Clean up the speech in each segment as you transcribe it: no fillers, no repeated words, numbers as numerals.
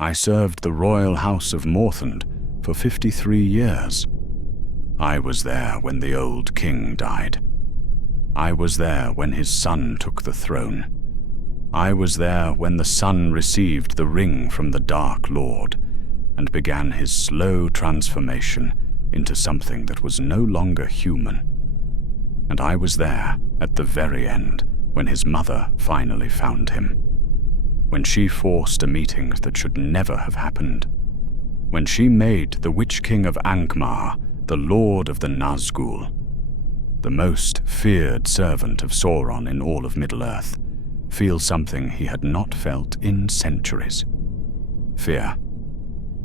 I served the royal house of Morthond for 53 years. I was there when the old king died. I was there when his son took the throne. I was there when the son received the ring from the Dark Lord and began his slow transformation into something that was no longer human. And I was there at the very end when his mother finally found him. When she forced a meeting that should never have happened. When she made the Witch-King of Angmar the Lord of the Nazgûl, the most feared servant of Sauron in all of Middle-earth, feel something he had not felt in centuries. Fear.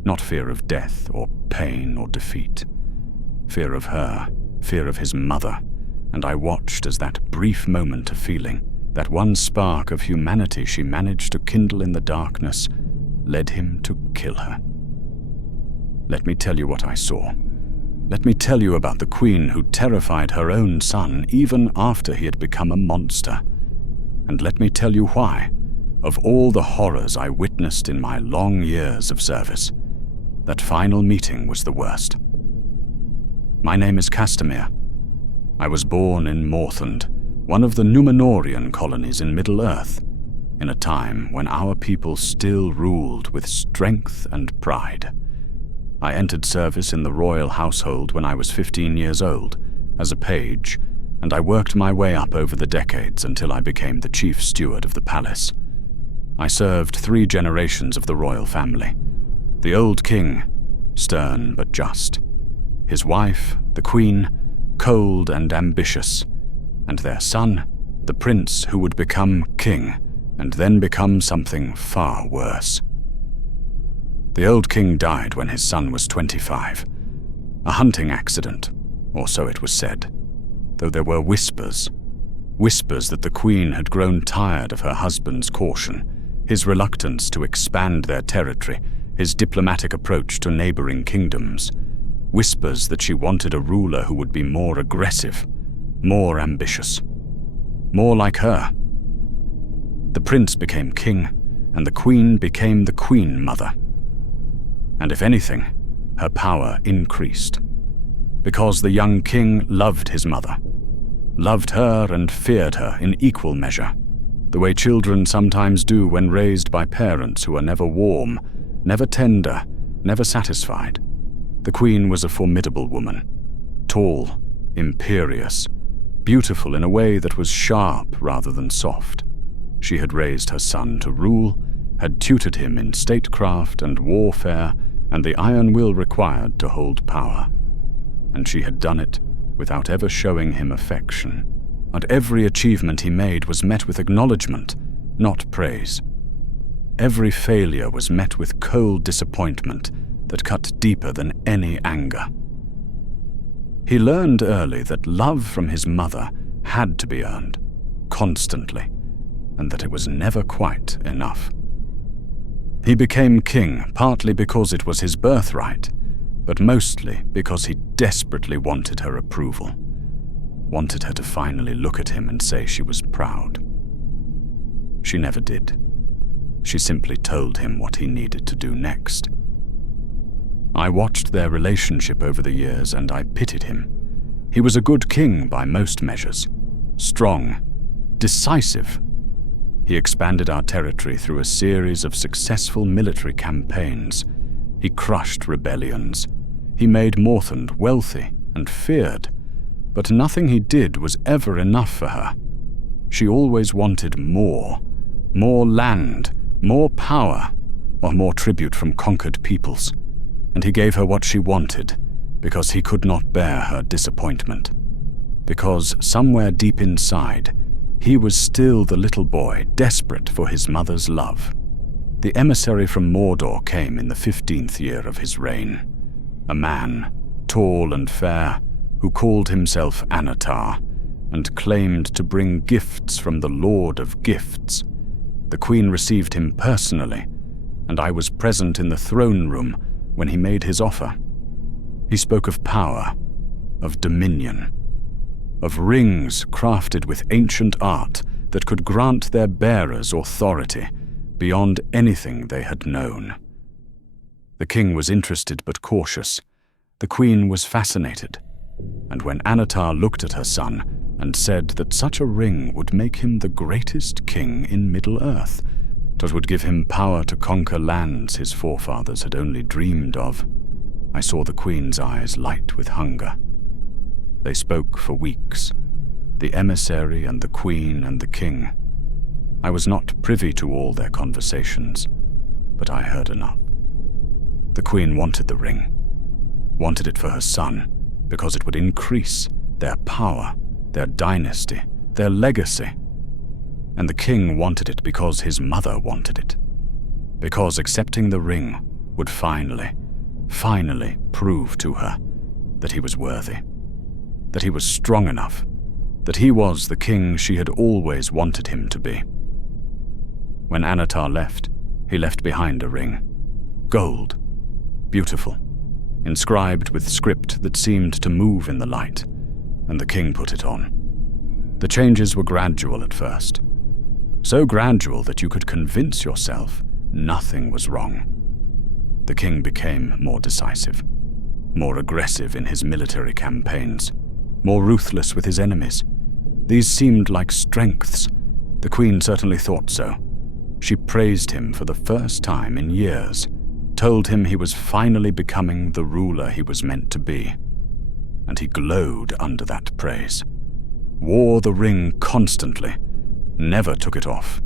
Not fear of death or pain or defeat. Fear of her, fear of his mother, and I watched as that brief moment of feeling, that one spark of humanity she managed to kindle in the darkness, led him to kill her. Let me tell you what I saw. Let me tell you about the queen who terrified her own son even after he had become a monster. And let me tell you why, of all the horrors I witnessed in my long years of service, that final meeting was the worst. My name is Castamir. I was born in Morthond, one of the Númenórean colonies in Middle-earth, in a time when our people still ruled with strength and pride. I entered service in the royal household when I was 15 years old, as a page, and I worked my way up over the decades until I became the chief steward of the palace. I served 3 generations of the royal family. The old king, stern but just. His wife, the queen, cold and ambitious. And their son, the prince who would become king, and then become something far worse. The old king died when his son was 25. A hunting accident, or so it was said, though there were whispers that the queen had grown tired of her husband's caution, his reluctance to expand their territory, his diplomatic approach to neighboring kingdoms, whispers that she wanted a ruler who would be more aggressive, more ambitious, more like her. The prince became king, and the queen became the queen mother. And if anything, her power increased, because the young king loved his mother, loved her and feared her in equal measure, the way children sometimes do when raised by parents who are never warm, never tender, never satisfied. The queen was a formidable woman, tall, imperious, beautiful in a way that was sharp rather than soft. She had raised her son to rule, had tutored him in statecraft and warfare and the iron will required to hold power. And she had done it without ever showing him affection. And every achievement he made was met with acknowledgement, not praise. Every failure was met with cold disappointment that cut deeper than any anger. He learned early that love from his mother had to be earned, constantly, and that it was never quite enough. He became king partly because it was his birthright, but mostly because he desperately wanted her approval, wanted her to finally look at him and say she was proud. She never did. She simply told him what he needed to do next. I watched their relationship over the years and I pitied him. He was a good king by most measures, strong, decisive. He expanded our territory through a series of successful military campaigns. He crushed rebellions. He made Morthond wealthy and feared, but nothing he did was ever enough for her. She always wanted more land, more power, or more tribute from conquered peoples. And he gave her what she wanted, because he could not bear her disappointment. Because somewhere deep inside, he was still the little boy desperate for his mother's love. The emissary from Mordor came in the 15th year of his reign. A man, tall and fair, who called himself Anatar, and claimed to bring gifts from the Lord of Gifts. The queen received him personally, and I was present in the throne room when he made his offer. He spoke of power, of dominion, of rings crafted with ancient art that could grant their bearers authority beyond anything they had known. The king was interested but cautious. The queen was fascinated. And when Annatar looked at her son and said that such a ring would make him the greatest king in Middle-earth, that would give him power to conquer lands his forefathers had only dreamed of, I saw the queen's eyes light with hunger. They spoke for weeks, the emissary and the queen and the king. I was not privy to all their conversations, but I heard enough. The queen wanted the ring, wanted it for her son, because it would increase their power, their dynasty, their legacy. And the king wanted it because his mother wanted it. Because accepting the ring would finally prove to her that he was worthy, that he was strong enough, that he was the king she had always wanted him to be. When Annatar left, he left behind a ring. Gold. Beautiful. Inscribed with script that seemed to move in the light, and the king put it on. The changes were gradual at first. So gradual that you could convince yourself nothing was wrong. The king became more decisive, more aggressive in his military campaigns, more ruthless with his enemies. These seemed like strengths. The queen certainly thought so. She praised him for the first time in years, told him he was finally becoming the ruler he was meant to be. And he glowed under that praise. Wore the ring constantly, never took it off.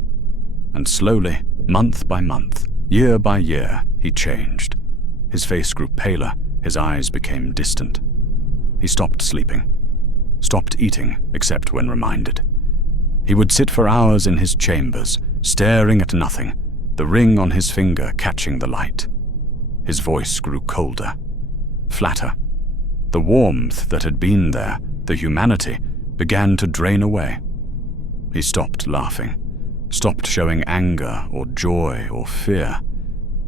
And slowly, month by month, year by year, he changed. His face grew paler, his eyes became distant. He stopped sleeping, stopped eating except when reminded. He would sit for hours in his chambers, staring at nothing, the ring on his finger catching the light. His voice grew colder, flatter. The warmth that had been there, the humanity, began to drain away. He stopped laughing, stopped showing anger or joy or fear.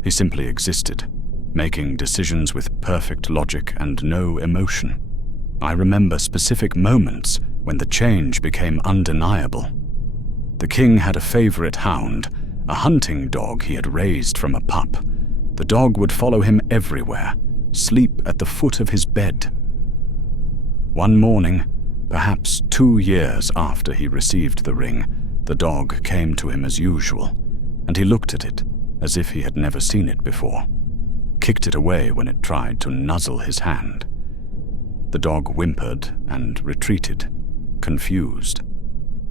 He simply existed, making decisions with perfect logic and no emotion. I remember specific moments when the change became undeniable. The king had a favorite hound, a hunting dog he had raised from a pup. The dog would follow him everywhere, sleep at the foot of his bed. One morning, perhaps 2 years after he received the ring, the dog came to him as usual, and he looked at it as if he had never seen it before, kicked it away when it tried to nuzzle his hand. The dog whimpered and retreated, confused,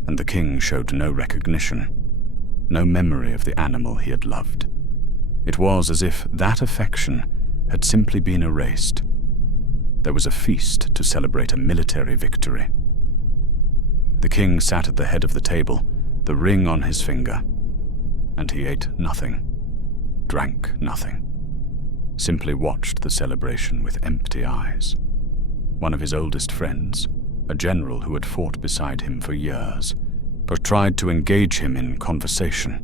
and the king showed no recognition, no memory of the animal he had loved. It was as if that affection had simply been erased. There was a feast to celebrate a military victory. The king sat at the head of the table, the ring on his finger, and he ate nothing, drank nothing, simply watched the celebration with empty eyes. One of his oldest friends, a general who had fought beside him for years, but tried to engage him in conversation,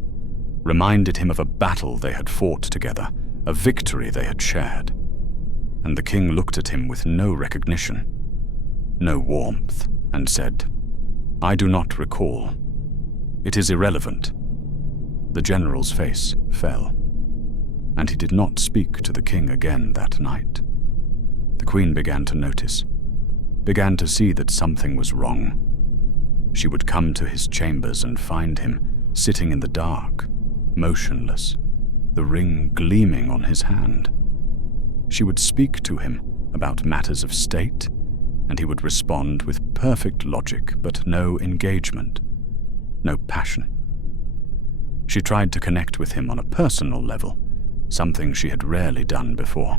reminded him of a battle they had fought together, a victory they had shared. And the king looked at him with no recognition, no warmth, and said, "I do not recall. It is irrelevant." The general's face fell, and he did not speak to the king again that night. The queen began to notice, began to see that something was wrong. She would come to his chambers and find him sitting in the dark, motionless, the ring gleaming on his hand. She would speak to him about matters of state, and he would respond with perfect logic but no engagement, no passion. She tried to connect with him on a personal level, something she had rarely done before,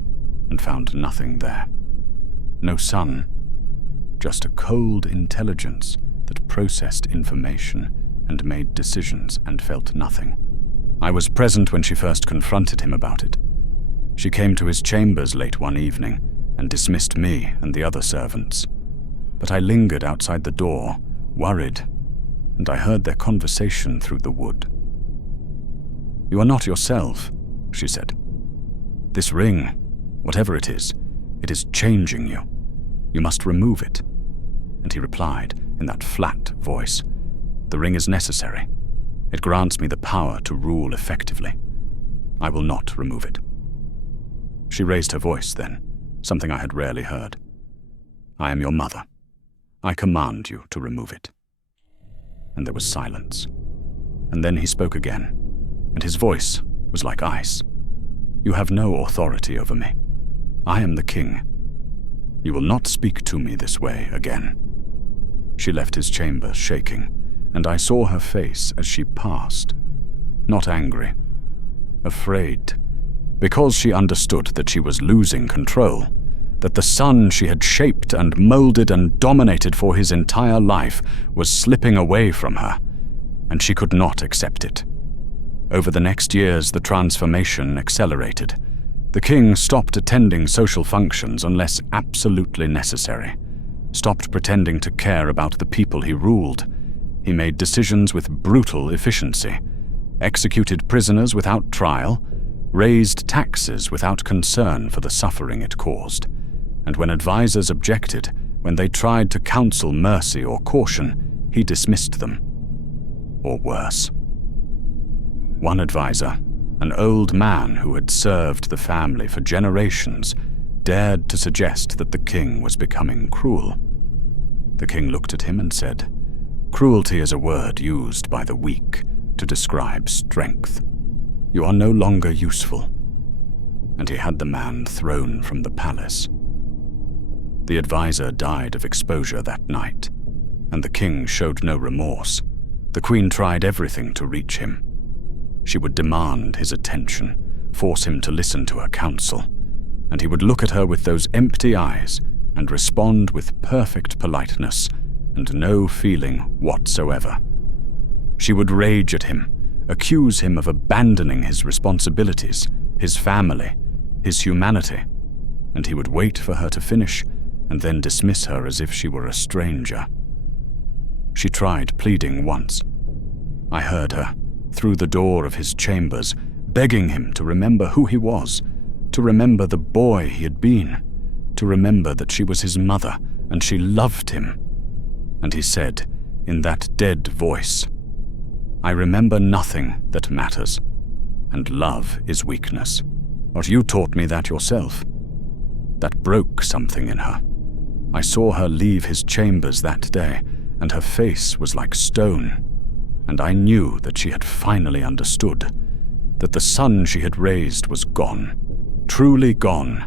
and found nothing there. No sun, just a cold intelligence that processed information and made decisions and felt nothing. I was present when she first confronted him about it. She came to his chambers late one evening and dismissed me and the other servants. But I lingered outside the door, worried, and I heard their conversation through the wood. "You are not yourself," she said. "This ring, whatever it is changing you. You must remove it." And he replied in that flat voice, "The ring is necessary. It grants me the power to rule effectively. I will not remove it." She raised her voice then, something I had rarely heard. "I am your mother. I command you to remove it." And there was silence. And then he spoke again, and his voice was like ice. "You have no authority over me. I am the king. You will not speak to me this way again." She left his chamber shaking, and I saw her face as she passed. Not angry. Afraid. Because she understood that she was losing control, that the son she had shaped and molded and dominated for his entire life was slipping away from her, and she could not accept it. Over the next years, the transformation accelerated. The king stopped attending social functions unless absolutely necessary, stopped pretending to care about the people he ruled. He made decisions with brutal efficiency, executed prisoners without trial, raised taxes without concern for the suffering it caused. And when advisors objected, when they tried to counsel mercy or caution, he dismissed them. Or worse. One advisor, an old man who had served the family for generations, dared to suggest that the king was becoming cruel. The king looked at him and said, "Cruelty is a word used by the weak to describe strength. You are no longer useful." And he had the man thrown from the palace. The advisor died of exposure that night, and the king showed no remorse. The queen tried everything to reach him. She would demand his attention, force him to listen to her counsel, and he would look at her with those empty eyes and respond with perfect politeness and no feeling whatsoever. She would rage at him, accuse him of abandoning his responsibilities, his family, his humanity, and he would wait for her to finish and then dismiss her as if she were a stranger. She tried pleading once. I heard her, through the door of his chambers, begging him to remember who he was, to remember the boy he had been, to remember that she was his mother and she loved him. And he said, in that dead voice, "I remember nothing that matters, and love is weakness. But you taught me that yourself." That broke something in her. I saw her leave his chambers that day, and her face was like stone, and I knew that she had finally understood, that the son she had raised was gone, truly gone,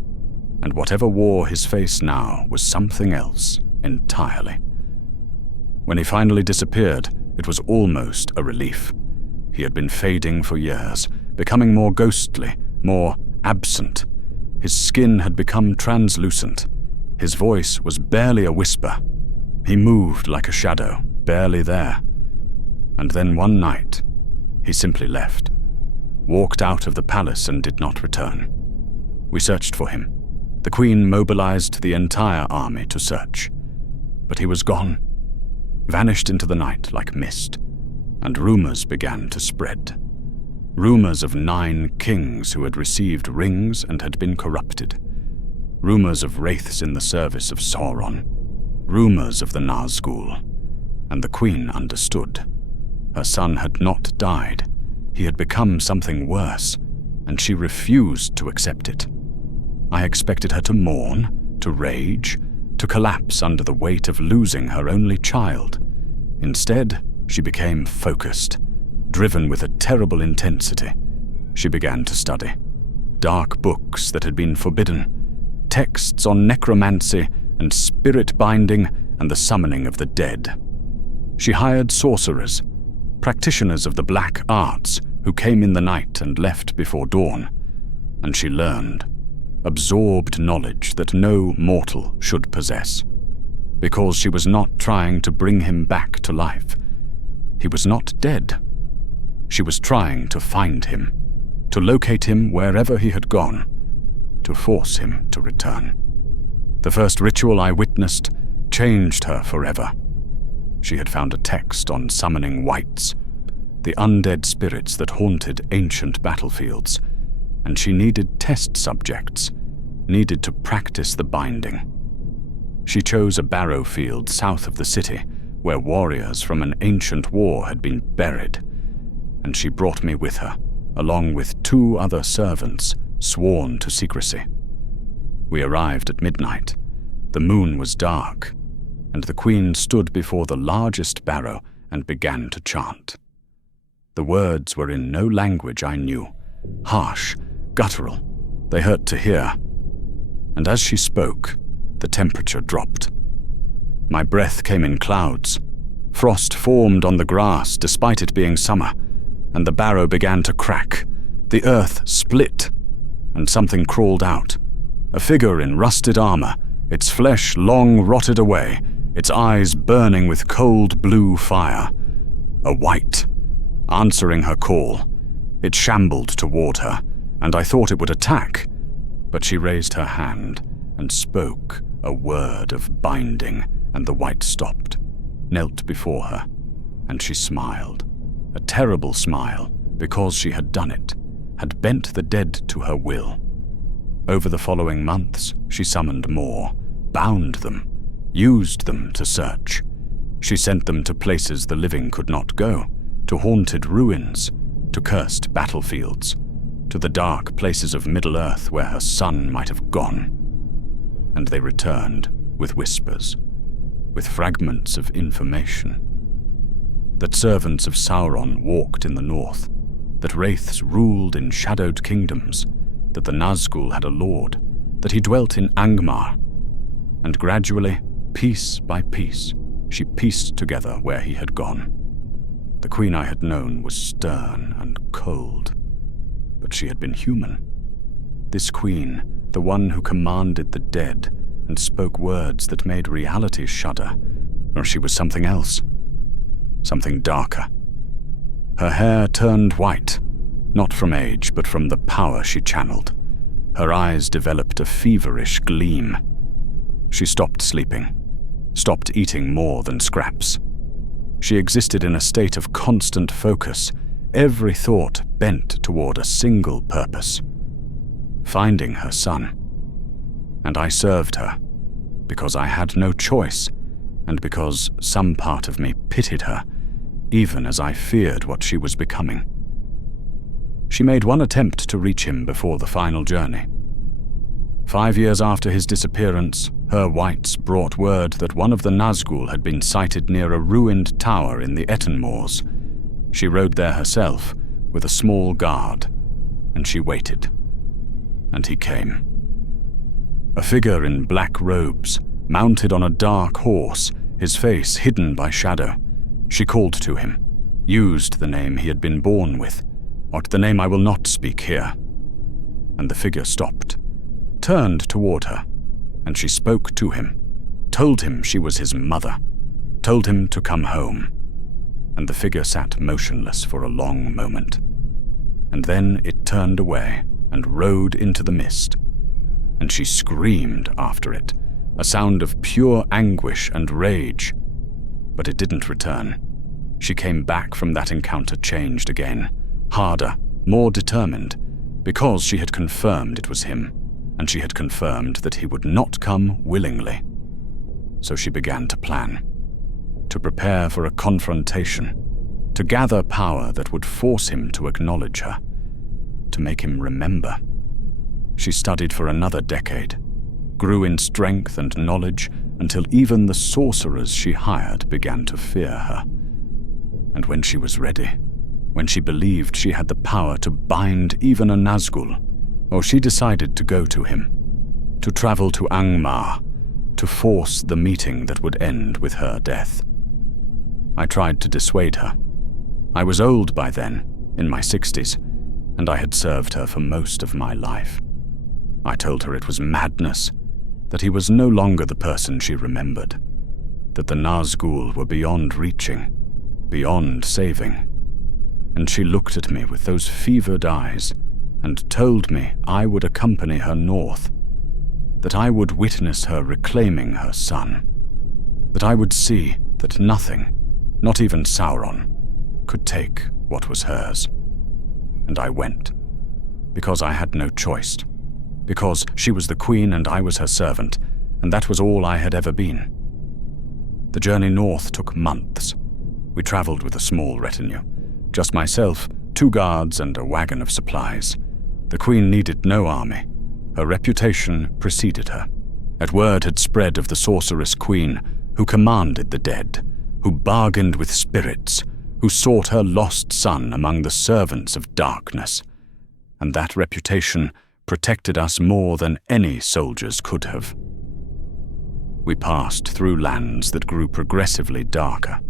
and whatever wore his face now was something else entirely. When he finally disappeared, it was almost a relief. He had been fading for years, becoming more ghostly, more absent. His skin had become translucent. His voice was barely a whisper. He moved like a shadow, barely there. And then one night, he simply left, walked out of the palace and did not return. We searched for him. The queen mobilized the entire army to search. But he was gone, vanished into the night like mist, and rumors began to spread. Rumors of 9 kings who had received rings and had been corrupted. Rumors of wraiths in the service of Sauron. Rumors of the Nazgûl. And the queen understood. Her son had not died. He had become something worse, and she refused to accept it. I expected her to mourn, to rage, to collapse under the weight of losing her only child. Instead, she became focused, driven with a terrible intensity. She began to study. Dark books that had been forbidden, texts on necromancy and spirit binding and the summoning of the dead. She hired sorcerers, practitioners of the black arts who came in the night and left before dawn, and she learned, absorbed knowledge that no mortal should possess. Because she was not trying to bring him back to life. He was not dead. She was trying to find him, to locate him wherever he had gone, to force him to return. The first ritual I witnessed changed her forever. She had found a text on summoning wights, the undead spirits that haunted ancient battlefields, and she needed test subjects, needed to practice the binding. She chose a barrow field south of the city, where warriors from an ancient war had been buried, and she brought me with her, along with 2 other servants sworn to secrecy. We arrived at midnight. The moon was dark, and the queen stood before the largest barrow and began to chant. The words were in no language I knew, harsh, guttural. They hurt to hear. And as she spoke, the temperature dropped. My breath came in clouds. Frost formed on the grass despite it being summer, and the barrow began to crack. The earth split, and something crawled out. A figure in rusted armor, its flesh long rotted away, its eyes burning with cold blue fire. A wight, answering her call. It shambled toward her, and I thought it would attack, but she raised her hand and spoke a word of binding, and the wight stopped, knelt before her, and she smiled. A terrible smile, because she had done it, had bent the dead to her will. Over the following months, she summoned more, bound them, used them to search. She sent them to places the living could not go, to haunted ruins, to cursed battlefields, to the dark places of Middle-earth where her son might have gone. And they returned with whispers, with fragments of information. That servants of Sauron walked in the north, that wraiths ruled in shadowed kingdoms, that the Nazgûl had a lord, that he dwelt in Angmar. And gradually, piece by piece, she pieced together where he had gone. The queen I had known was stern and cold, but she had been human. This queen, the one who commanded the dead and spoke words that made reality shudder, or she was something else, something darker. Her hair turned white, not from age, but from the power she channeled. Her eyes developed a feverish gleam. She stopped sleeping, stopped eating more than scraps. She existed in a state of constant focus, every thought bent toward a single purpose: finding her son. And I served her, because I had no choice, and because some part of me pitied her, even as I feared what she was becoming. She made one attempt to reach him before the final journey. 5 years after his disappearance, her wights brought word that one of the Nazgûl had been sighted near a ruined tower in the Etten Moors. She rode there herself, with a small guard, and she waited. And he came. A figure in black robes, mounted on a dark horse, his face hidden by shadow. She called to him, used the name he had been born with, or the name I will not speak here. And the figure stopped, turned toward her, and she spoke to him, told him she was his mother, told him to come home. And the figure sat motionless for a long moment. And then it turned away and rode into the mist. And she screamed after it, a sound of pure anguish and rage. But it didn't return. She came back from that encounter changed again, harder, more determined, because she had confirmed it was him, and she had confirmed that he would not come willingly. So she began to plan, to prepare for a confrontation, to gather power that would force him to acknowledge her, to make him remember. She studied for another decade, grew in strength and knowledge until even the sorcerers she hired began to fear her. And when she was ready, when she believed she had the power to bind even a Nazgûl, she decided to go to him, to travel to Angmar, to force the meeting that would end with her death. I tried to dissuade her. I was old by then, in my 60s, and I had served her for most of my life. I told her it was madness, that he was no longer the person she remembered, that the Nazgûl were beyond reaching, beyond saving. And she looked at me with those fevered eyes and told me I would accompany her north, that I would witness her reclaiming her son, that I would see that nothing, not even Sauron, could take what was hers. And I went, because I had no choice, because she was the queen and I was her servant, and that was all I had ever been. The journey north took months. We traveled with a small retinue, just myself, 2 guards, and a wagon of supplies. The queen needed no army. Her reputation preceded her. And word had spread of the sorceress queen who commanded the dead, who bargained with spirits, who sought her lost son among the servants of darkness. And that reputation protected us more than any soldiers could have. We passed through lands that grew progressively darker.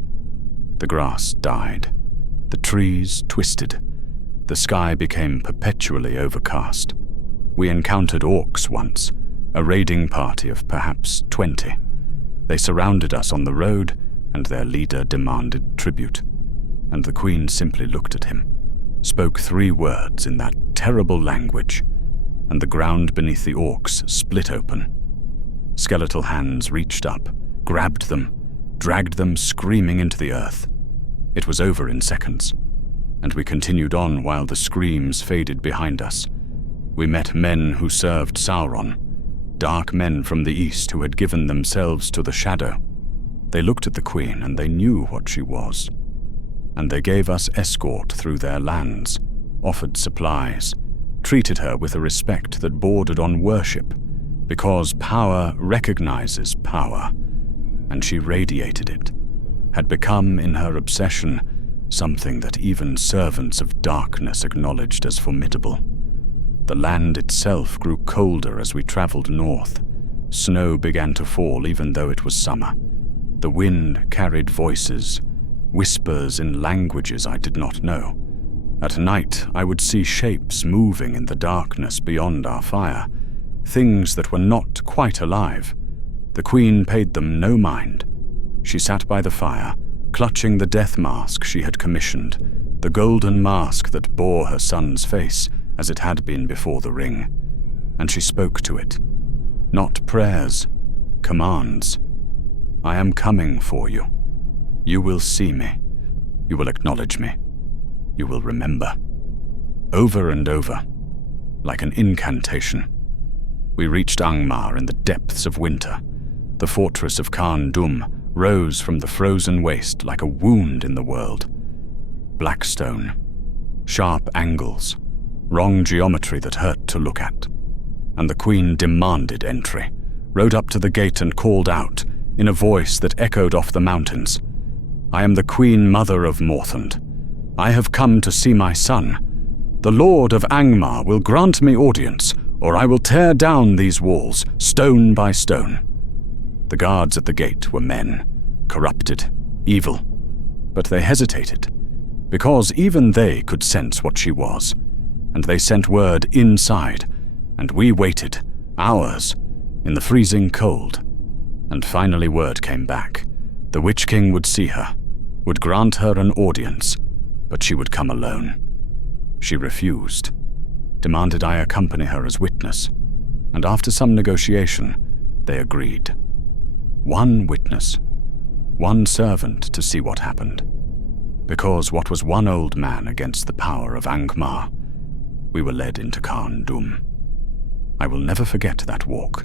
The grass died. The trees twisted. The sky became perpetually overcast. We encountered orcs once, a raiding party of perhaps 20. They surrounded us on the road, and their leader demanded tribute. And the queen simply looked at him, spoke 3 words in that terrible language, and the ground beneath the orcs split open. Skeletal hands reached up, grabbed them, dragged them screaming into the earth. It was over in seconds, and we continued on while the screams faded behind us. We met men who served Sauron, dark men from the east who had given themselves to the shadow. They looked at the queen and they knew what she was. And they gave us escort through their lands, offered supplies, treated her with a respect that bordered on worship, because power recognizes power, and she radiated it, had become in her obsession something that even servants of darkness acknowledged as formidable. The land itself grew colder as we traveled north. Snow began to fall even though it was summer. The wind carried voices, whispers in languages I did not know. At night, I would see shapes moving in the darkness beyond our fire, things that were not quite alive. The queen paid them no mind. She sat by the fire, clutching the death mask she had commissioned, the golden mask that bore her son's face as it had been before the ring, and she spoke to it. Not prayers, commands. I am coming for you. You will see me. You will acknowledge me. You will remember. Over and over, like an incantation. We reached Angmar in the depths of winter. The fortress of Khan Dum rose from the frozen waste like a wound in the world. Black stone, sharp angles, wrong geometry that hurt to look at. And the queen demanded entry, rode up to the gate and called out, in a voice that echoed off the mountains, I am the queen mother of Morthond. I have come to see my son. The Lord of Angmar will grant me audience, or I will tear down these walls, stone by stone. The guards at the gate were men, corrupted, evil, but they hesitated, because even they could sense what she was, and they sent word inside, and we waited, hours, in the freezing cold, and finally word came back. The Witch-King would see her, would grant her an audience, but she would come alone. She refused, demanded I accompany her as witness, and after some negotiation, they agreed. One witness, one servant to see what happened, because what was one old man against the power of Angmar, we were led into Khan Dum. I will never forget that walk.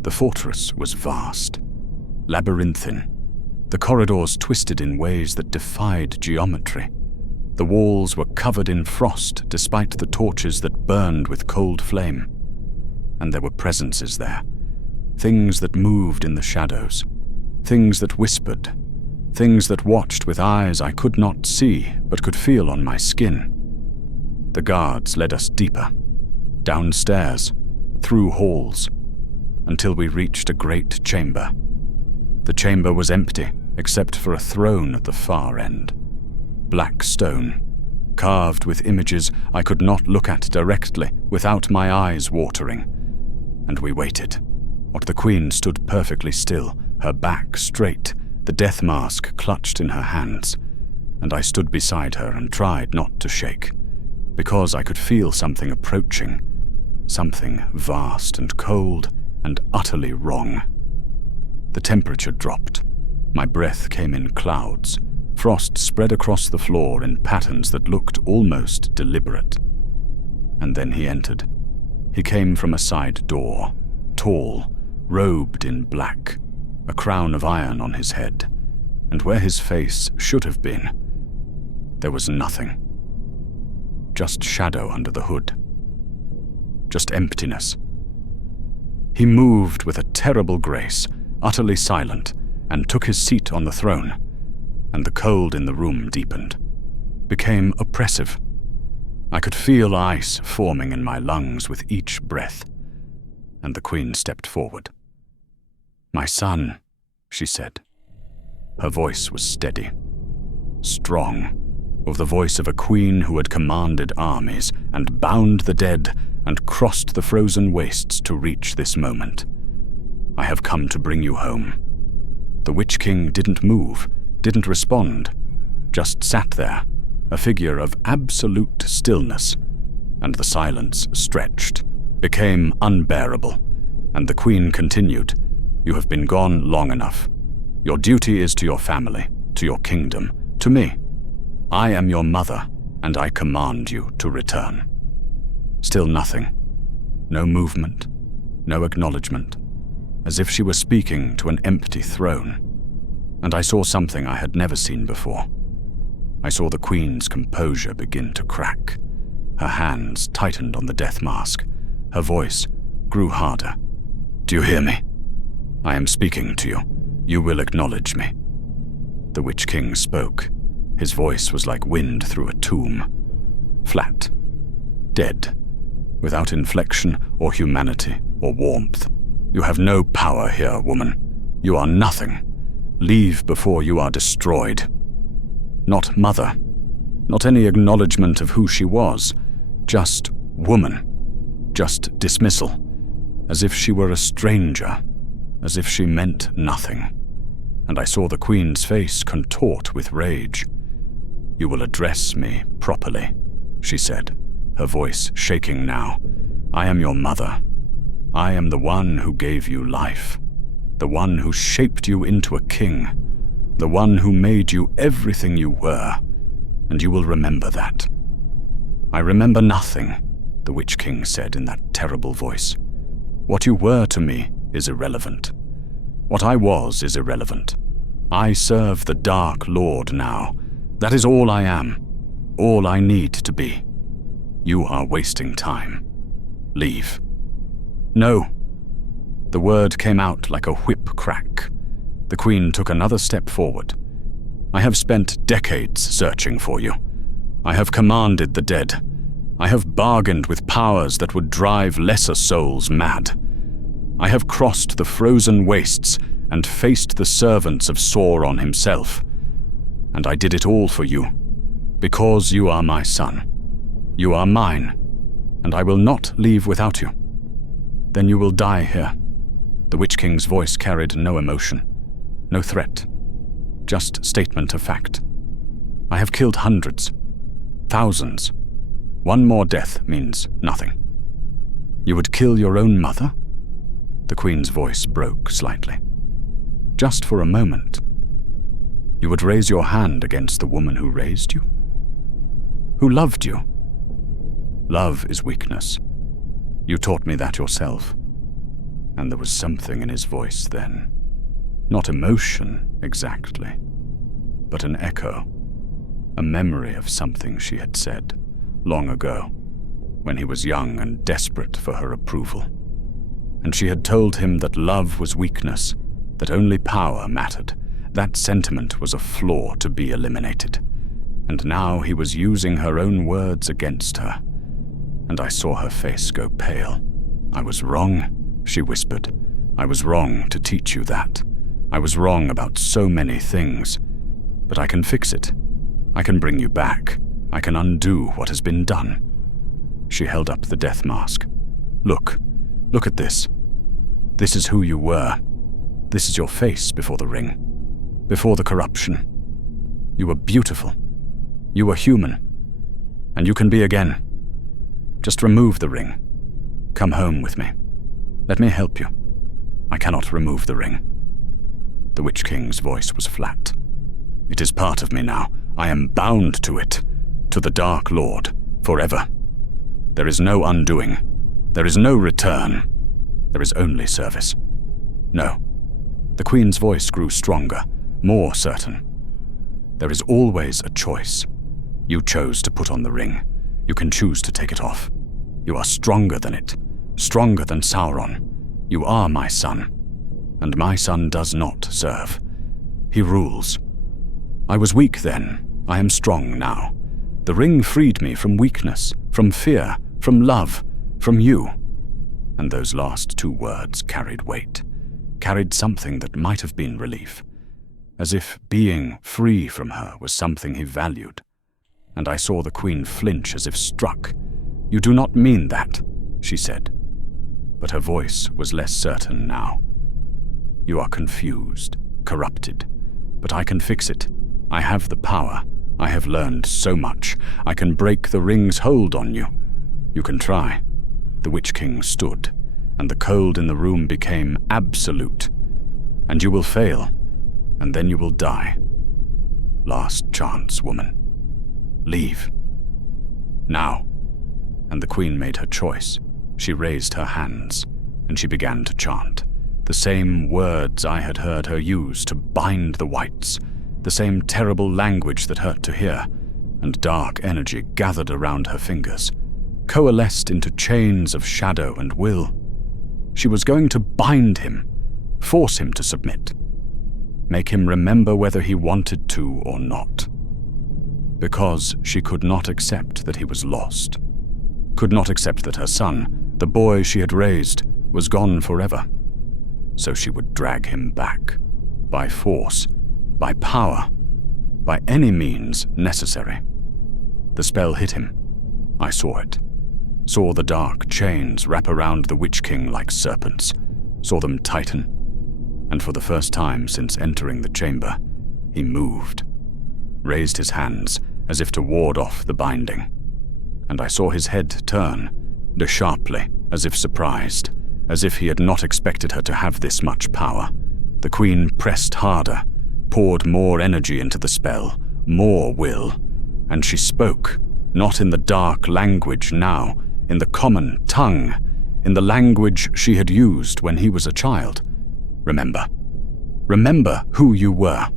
The fortress was vast, labyrinthine. The corridors twisted in ways that defied geometry. The walls were covered in frost despite the torches that burned with cold flame. And there were presences there, things that moved in the shadows, things that whispered, things that watched with eyes I could not see but could feel on my skin. The guards led us deeper, downstairs, through halls, until we reached a great chamber. The chamber was empty, except for a throne at the far end. Black stone, carved with images I could not look at directly without my eyes watering. And we waited. But the queen stood perfectly still, her back straight, the death mask clutched in her hands, and I stood beside her and tried not to shake, because I could feel something approaching, something vast and cold and utterly wrong. The temperature dropped. My breath came in clouds. Frost spread across the floor in patterns that looked almost deliberate. And then he entered. He came from a side door, tall, robed in black, a crown of iron on his head, and where his face should have been, there was nothing. Just shadow under the hood. Just emptiness, He moved with a terrible grace, utterly silent, and took his seat on the throne, and the cold in the room deepened, became oppressive. I could feel ice forming in my lungs with each breath, and the Queen stepped forward. "My son," she said. Her voice was steady, strong, with the voice of a queen who had commanded armies and bound the dead and crossed the frozen wastes to reach this moment. "I have come to bring you home." The Witch-King didn't move, didn't respond, just sat there, a figure of absolute stillness, and the silence stretched, became unbearable, and the Queen continued, "You have been gone long enough. Your duty is to your family, to your kingdom, to me. I am your mother, and I command you to return." Still nothing. No movement, no acknowledgement, as if she were speaking to an empty throne. And I saw something I had never seen before. I saw the Queen's composure begin to crack. Her hands tightened on the death mask. Her voice grew harder. "Do you hear me? I am speaking to you. You will acknowledge me." The Witch-King spoke. His voice was like wind through a tomb. Flat. Dead. Without inflection or humanity or warmth. "You have no power here, woman. You are nothing. Leave before you are destroyed." Not mother. Not any acknowledgement of who she was. Just woman. Just dismissal. As if she were a stranger. As if she meant nothing. And I saw the Queen's face contort with rage. "You will address me properly," she said, her voice shaking now. "I am your mother. I am the one who gave you life. The one who shaped you into a king. The one who made you everything you were. And you will remember that." "I remember nothing," the Witch-King said in that terrible voice. "What you were to me is irrelevant. What I was is irrelevant. I serve the Dark Lord now. That is all I am. All I need to be. You are wasting time. Leave." "No." The word came out like a whip crack. The Queen took another step forward. "I have spent decades searching for you. I have commanded the dead. I have bargained with powers that would drive lesser souls mad. I have crossed the frozen wastes and faced the servants of Sauron himself. And I did it all for you, because you are my son. You are mine, and I will not leave without you. Then you will die here." The Witch-King's voice carried no emotion, no threat, just statement of fact. "I have killed hundreds, thousands. One more death means nothing." "You would kill your own mother?" The Queen's voice broke slightly. "Just for a moment. You would raise your hand against the woman who raised you? Who loved you? Love is weakness. You taught me that yourself." And there was something in his voice then. Not emotion, exactly, but an echo, a memory of something she had said long ago, when he was young and desperate for her approval. And she had told him that love was weakness, that only power mattered. That sentiment was a flaw to be eliminated. And now he was using her own words against her. And I saw her face go pale. "I was wrong," she whispered. "I was wrong to teach you that. I was wrong about so many things. But I can fix it. I can bring you back. I can undo what has been done." She held up the death mask. Look at this. This is who you were. This is your face before the ring, before the corruption. You were beautiful. You were human. And you can be again. Just remove the ring. Come home with me. Let me help you. I cannot remove the ring." The Witch-King's voice was flat. "It is part of me now. I am bound to it, to the Dark Lord, forever. There is no undoing. There is no return. There is only service. No." The Queen's voice grew stronger, more certain. "There is always a choice. You chose to put on the ring. You can choose to take it off. You are stronger than it, stronger than Sauron. You are my son, and my son does not serve. He rules. I was weak then, I am strong now. The ring freed me from weakness, from fear, from love, from you. And those last 2 words carried weight, carried something that might have been relief, as if being free from her was something he valued. And I saw the queen flinch as if struck. "You do not mean that," she said. But her voice was less certain now. "You are confused, corrupted, but I can fix it. I have the power. I have learned so much. I can break the ring's hold on you. You can try." The Witch-King stood, and the cold in the room became absolute. "And you will fail, and then you will die. Last chance, woman. Leave. Now." And the queen made her choice. She raised her hands, and she began to chant. The same words I had heard her use to bind the wights, the same terrible language that hurt to hear, and dark energy gathered around her fingers, coalesced into chains of shadow and will. She was going to bind him, force him to submit, make him remember whether he wanted to or not. Because she could not accept that he was lost, could not accept that her son, the boy she had raised, was gone forever. So she would drag him back, by force, by power, by any means necessary. The spell hit him. I saw it. Saw the dark chains wrap around the Witch-King like serpents, saw them tighten, and for the first time since entering the chamber, he moved, raised his hands as if to ward off the binding, and I saw his head turn, sharply, as if surprised, as if he had not expected her to have this much power. The queen pressed harder, poured more energy into the spell, more will, and she spoke, not in the dark language now, in the common tongue, in the language she had used when he was a child. "Remember. Remember who you were.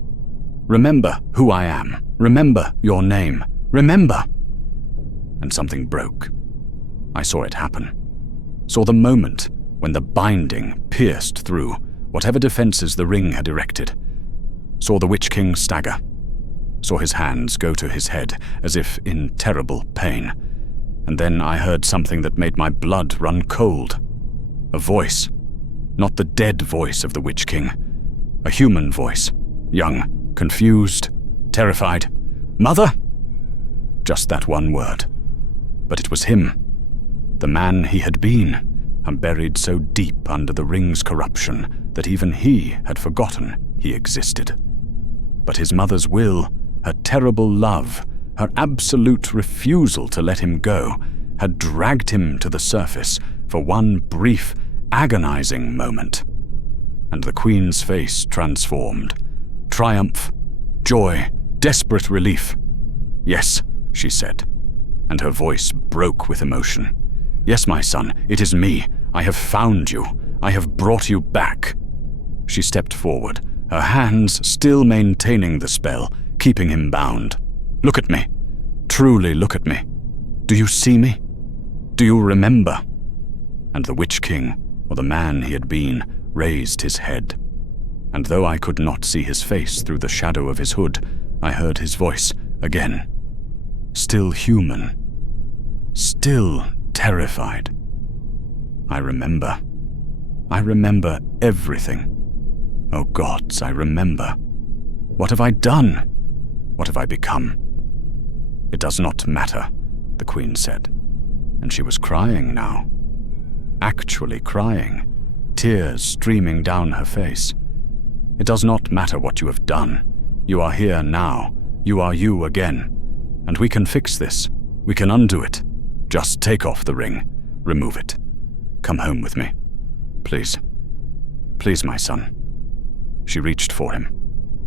Remember who I am. Remember your name. Remember." And something broke. I saw it happen. Saw the moment when the binding pierced through whatever defenses the ring had erected. Saw the Witch-King stagger. Saw his hands go to his head as if in terrible pain. And then I heard something that made my blood run cold. A voice. Not the dead voice of the Witch-King. A human voice. Young, confused, terrified. "Mother?" Just that one word. But it was him. The man he had been, and buried so deep under the ring's corruption that even he had forgotten he existed. But his mother's will, her terrible love, her absolute refusal to let him go, had dragged him to the surface for one brief, agonizing moment. And the queen's face transformed. Triumph, joy, desperate relief. "Yes," she said, and her voice broke with emotion. "Yes, my son, it is me. I have found you. I have brought you back." She stepped forward, her hands still maintaining the spell, keeping him bound. "Look at me. Truly look at me. Do you see me? Do you remember?" And the Witch-King, or the man he had been, raised his head. And though I could not see his face through the shadow of his hood, I heard his voice again. Still human. Still terrified. I remember. I remember everything. Oh gods, I remember. What have I done? What have I become? "It does not matter," the queen said. And she was crying now. Actually crying, tears streaming down her face. "It does not matter what you have done. You are here now. You are you again. And we can fix this. We can undo it. Just take off the ring. Remove it. Come home with me. Please. Please, my son." She reached for him,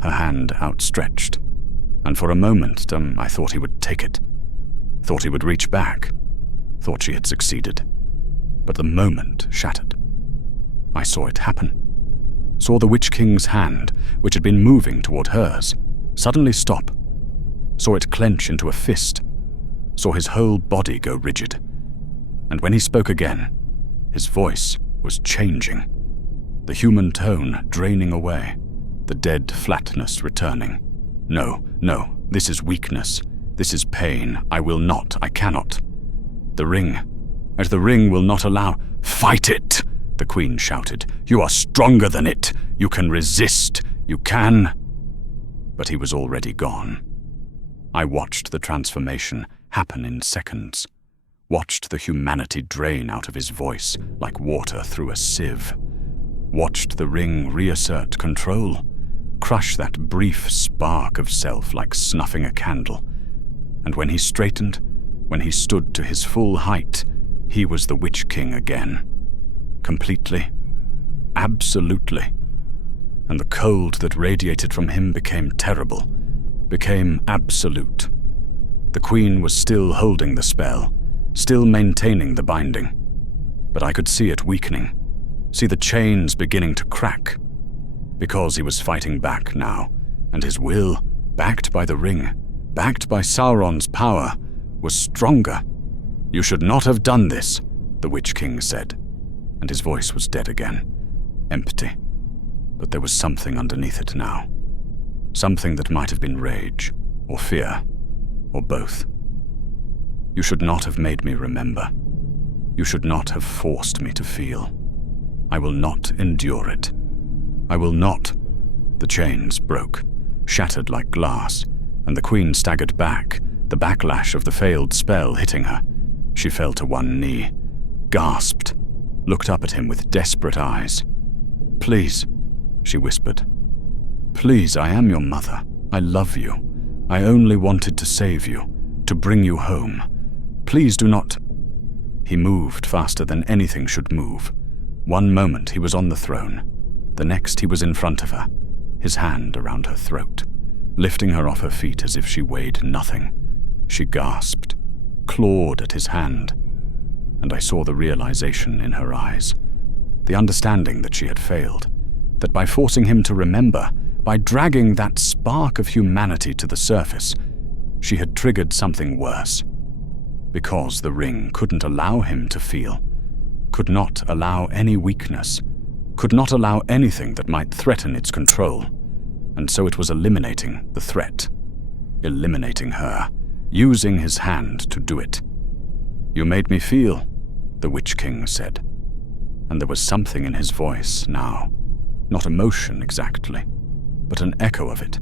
her hand outstretched. And for a moment, I thought he would take it. Thought he would reach back. Thought she had succeeded. But the moment shattered. I saw it happen. Saw the Witch-King's hand, which had been moving toward hers, suddenly stop. Saw it clench into a fist. Saw his whole body go rigid. And when he spoke again, his voice was changing. the human tone draining away, the dead flatness returning. No, no, this is weakness. This is pain. I will not, I cannot. The ring, and the ring will not allow— "Fight it!" the Queen shouted. "You are stronger than it. You can resist. You can—" But he was already gone. I watched the transformation happen in seconds, watched the humanity drain out of his voice like water through a sieve, watched the ring reassert control, crush that brief spark of self like snuffing a candle. And when he straightened, when he stood to his full height, he was the Witch-King again. Completely, absolutely. And the cold that radiated from him became terrible, became absolute. The Queen was still holding the spell, still maintaining the binding. But I could see it weakening, see the chains beginning to crack. Because he was fighting back now, and his will, backed by the ring, backed by Sauron's power, was stronger. "You should not have done this," the Witch-King said, and his voice was dead again, empty. But there was something underneath it now. Something that might have been rage, or fear, or both. "You should not have made me remember. You should not have forced me to feel. I will not endure it. I will not." The chains broke, shattered like glass, and the Queen staggered back, the backlash of the failed spell hitting her. She fell to one knee, gasped, looked up at him with desperate eyes. "Please," she whispered. "Please, I am your mother. I love you. I only wanted to save you, to bring you home. Please do not—" He moved faster than anything should move. One moment he was on the throne. The next he was in front of her, his hand around her throat, lifting her off her feet as if she weighed nothing. She gasped, clawed at his hand, and I saw the realization in her eyes, the understanding that she had failed, that by forcing him to remember, by dragging that spark of humanity to the surface, she had triggered something worse. Because the ring couldn't allow him to feel, could not allow any weakness, could not allow anything that might threaten its control, and so it was eliminating the threat, eliminating her, using his hand to do it. "You made me feel," the Witch-King said, and there was something in his voice now, not emotion exactly, but an echo of it,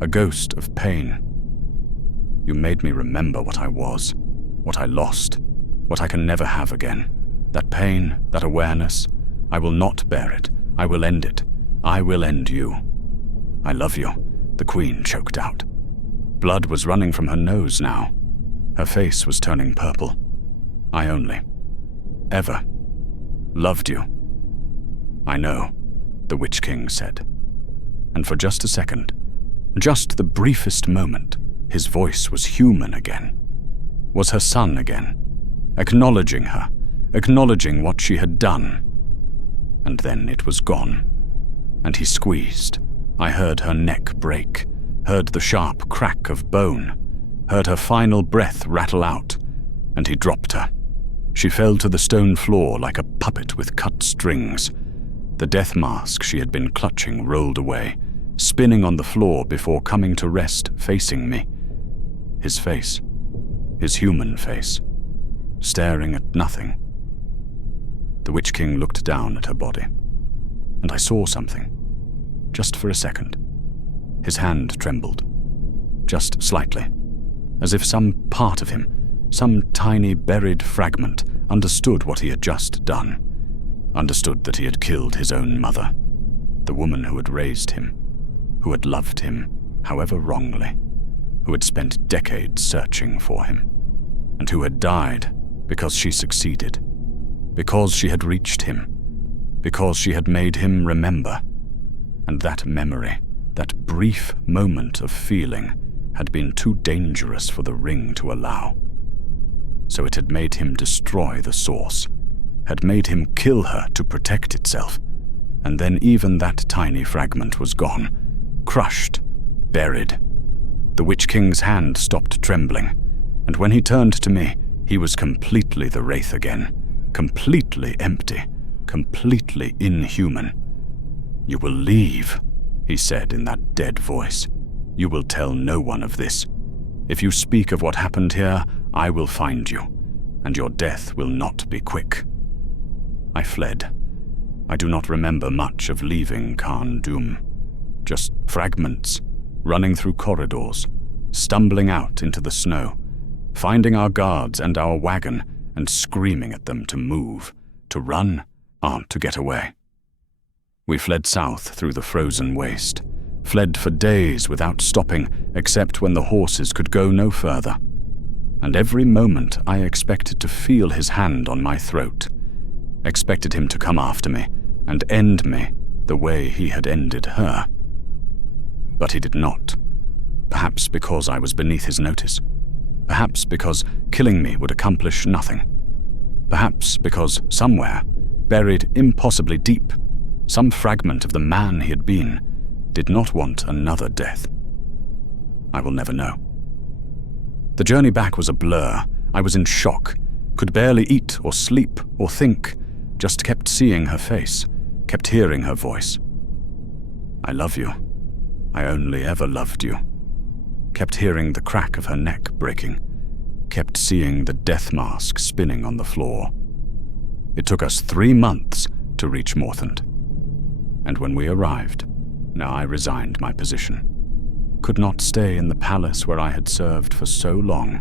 a ghost of pain. "You made me remember what I was, what I lost, what I can never have again. That pain, that awareness, I will not bear it. I will end it. I will end you." "I love you," the Queen choked out. Blood was running from her nose now. Her face was turning purple. "I only, ever, loved you." "I know," the Witch-King said. And for just a second, just the briefest moment, his voice was human again. Was her son again, acknowledging her, acknowledging what she had done. And then it was gone, and he squeezed. I heard her neck break, heard the sharp crack of bone, heard her final breath rattle out, and he dropped her. She fell to the stone floor like a puppet with cut strings. The death mask she had been clutching rolled away, spinning on the floor before coming to rest facing me. His face, his human face, staring at nothing. The Witch-King looked down at her body, and I saw something, just for a second. His hand trembled, just slightly, as if some part of him, some tiny buried fragment, understood what he had just done, understood that he had killed his own mother, the woman who had raised him, who had loved him, however wrongly, who had spent decades searching for him, and who had died because she succeeded, because she had reached him, because she had made him remember. And that memory, that brief moment of feeling, had been too dangerous for the ring to allow. So it had made him destroy the source, had made him kill her to protect itself, and then even that tiny fragment was gone, crushed, buried. The Witch-King's hand stopped trembling, and when he turned to me, he was completely the Wraith again, completely empty, completely inhuman, "You will leave," he said in that dead voice. "You will tell no one of this. If you speak of what happened here, I will find you, and your death will not be quick." I fled. I do not remember much of leaving Khan Dum. Just fragments, running through corridors, stumbling out into the snow, finding our guards and our wagon and screaming at them to move, to run, or to get away. We fled south through the frozen waste, fled for days without stopping except when the horses could go no further. And every moment I expected to feel his hand on my throat, expected him to come after me and end me the way he had ended her. But he did not. Perhaps because I was beneath his notice. Perhaps because killing me would accomplish nothing. Perhaps because somewhere, buried impossibly deep, some fragment of the man he had been did not want another death. I will never know. The journey back was a blur. I was in shock, could barely eat or sleep or think, just kept seeing her face, kept hearing her voice. "I love you. I only ever loved you." Kept hearing the crack of her neck breaking, kept seeing the death mask spinning on the floor. It took us 3 months to reach Morthond. And when we arrived, now I resigned my position. Could not stay in the palace where I had served for so long.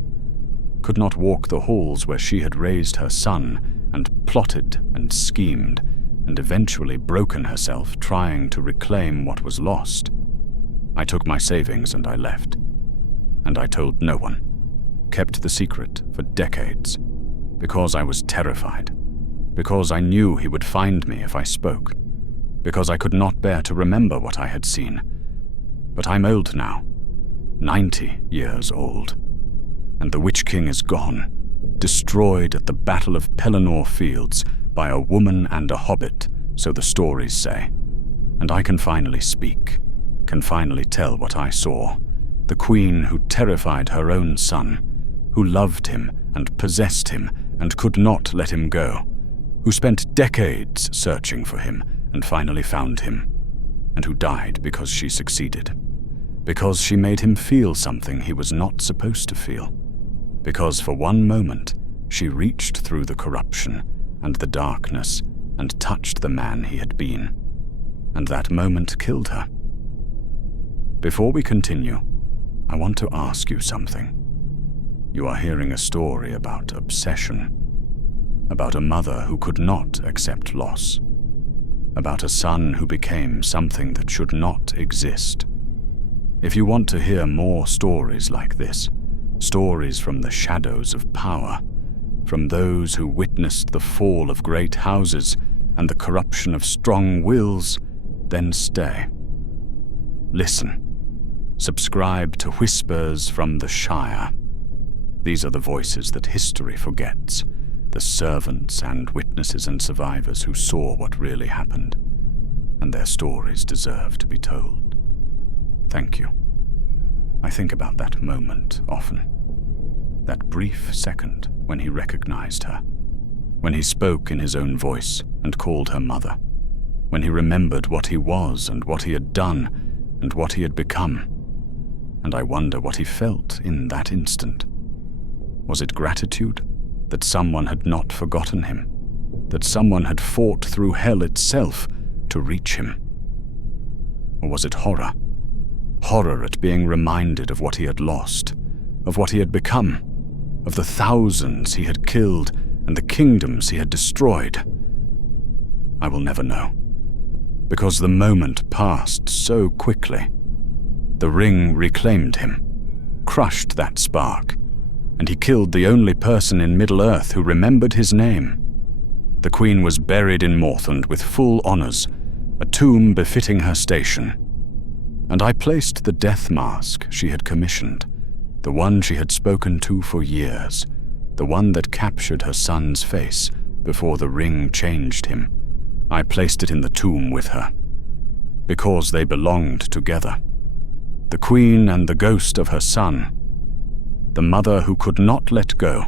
Could not walk the halls where she had raised her son and plotted and schemed and eventually broken herself trying to reclaim what was lost. I took my savings and I left. And I told no one, kept the secret for decades, because I was terrified, because I knew he would find me if I spoke, because I could not bear to remember what I had seen. But I'm old now, 90 years old, and the Witch-King is gone, destroyed at the Battle of Pelennor Fields by a woman and a hobbit, so the stories say. And I can finally speak, can finally tell what I saw. The queen who terrified her own son, who loved him and possessed him and could not let him go, who spent decades searching for him and finally found him, and who died because she succeeded, because she made him feel something he was not supposed to feel, because for one moment she reached through the corruption and the darkness and touched the man he had been, and that moment killed her. Before we continue, I want to ask you something. You are hearing a story about obsession, about a mother who could not accept loss, about a son who became something that should not exist. If you want to hear more stories like this, stories from the shadows of power, from those who witnessed the fall of great houses and the corruption of strong wills, then stay. Listen. Subscribe to Whispers from the Shire. These are the voices that history forgets, the servants and witnesses and survivors who saw what really happened, and their stories deserve to be told. Thank you. I think about that moment often. That brief second when he recognized her, when he spoke in his own voice and called her mother, when he remembered what he was and what he had done and what he had become. And I wonder what he felt in that instant. Was it gratitude that someone had not forgotten him, that someone had fought through hell itself to reach him? Or was it horror? Horror at being reminded of what he had lost, of what he had become, of the thousands he had killed and the kingdoms he had destroyed? I will never know, because the moment passed so quickly. The ring reclaimed him, crushed that spark, and he killed the only person in Middle-earth who remembered his name. The queen was buried in Morthond with full honors, a tomb befitting her station. And I placed the death mask she had commissioned, the one she had spoken to for years, the one that captured her son's face before the ring changed him. I placed it in the tomb with her, because they belonged together. The queen and the ghost of her son, the mother who could not let go,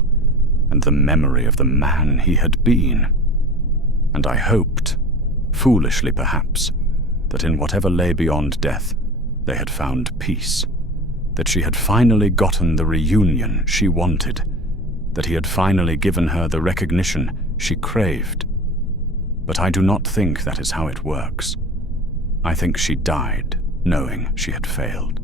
and the memory of the man he had been. And I hoped, foolishly perhaps, that in whatever lay beyond death, they had found peace, that she had finally gotten the reunion she wanted, that he had finally given her the recognition she craved. But I do not think that is how it works. I think she died knowing she had failed.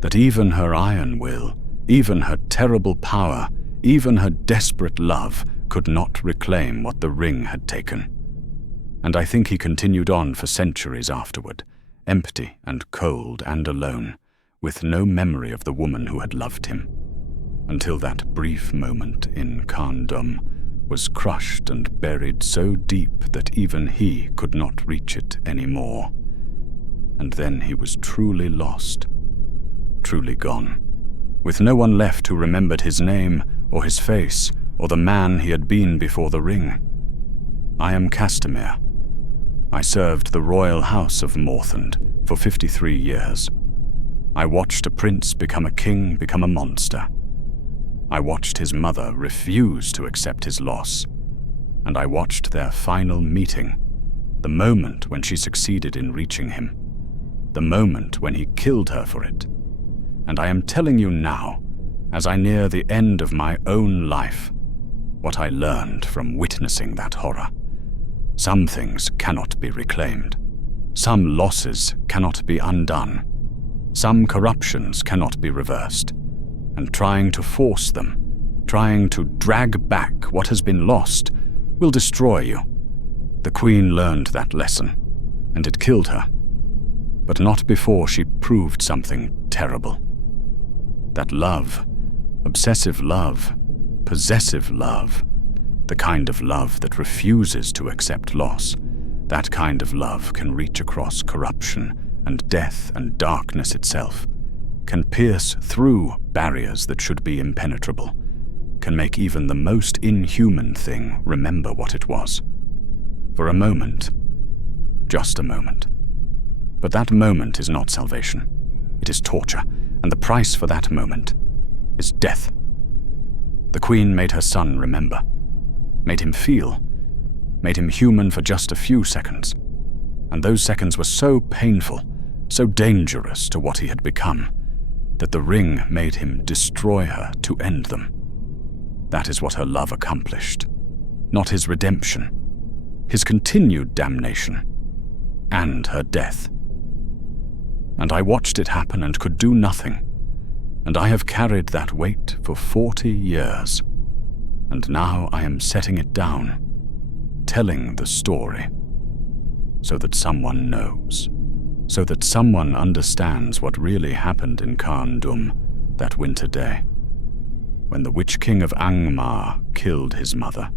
That even her iron will, even her terrible power, even her desperate love could not reclaim what the ring had taken. And I think he continued on for centuries afterward, empty and cold and alone, with no memory of the woman who had loved him, until that brief moment in Carndom was crushed and buried so deep that even he could not reach it anymore. And then he was truly lost, truly gone, with no one left who remembered his name or his face or the man he had been before the ring. I am Castamir. I served the royal house of Morthond for 53 years. I watched a prince become a king, become a monster. I watched his mother refuse to accept his loss, and I watched their final meeting, the moment when she succeeded in reaching him, the moment when he killed her for it. And I am telling you now, as I near the end of my own life, what I learned from witnessing that horror. Some things cannot be reclaimed. Some losses cannot be undone. Some corruptions cannot be reversed. And trying to force them, trying to drag back what has been lost, will destroy you. The Queen learned that lesson, and it killed her. But not before she proved something terrible. That love, obsessive love, possessive love, the kind of love that refuses to accept loss, that kind of love can reach across corruption and death and darkness itself, can pierce through barriers that should be impenetrable, can make even the most inhuman thing remember what it was. For a moment, just a moment. But that moment is not salvation. It is torture, and the price for that moment is death. The Queen made her son remember, made him feel, made him human for just a few seconds. And those seconds were so painful, so dangerous to what he had become, that the ring made him destroy her to end them. That is what her love accomplished, not his redemption, his continued damnation, and her death. And I watched it happen and could do nothing, and I have carried that weight for 40 years, and now I am setting it down, telling the story, so that someone knows, so that someone understands what really happened in Carndom that winter day, when the Witch-King of Angmar killed his mother,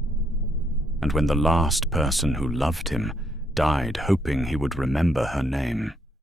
and when the last person who loved him died hoping he would remember her name.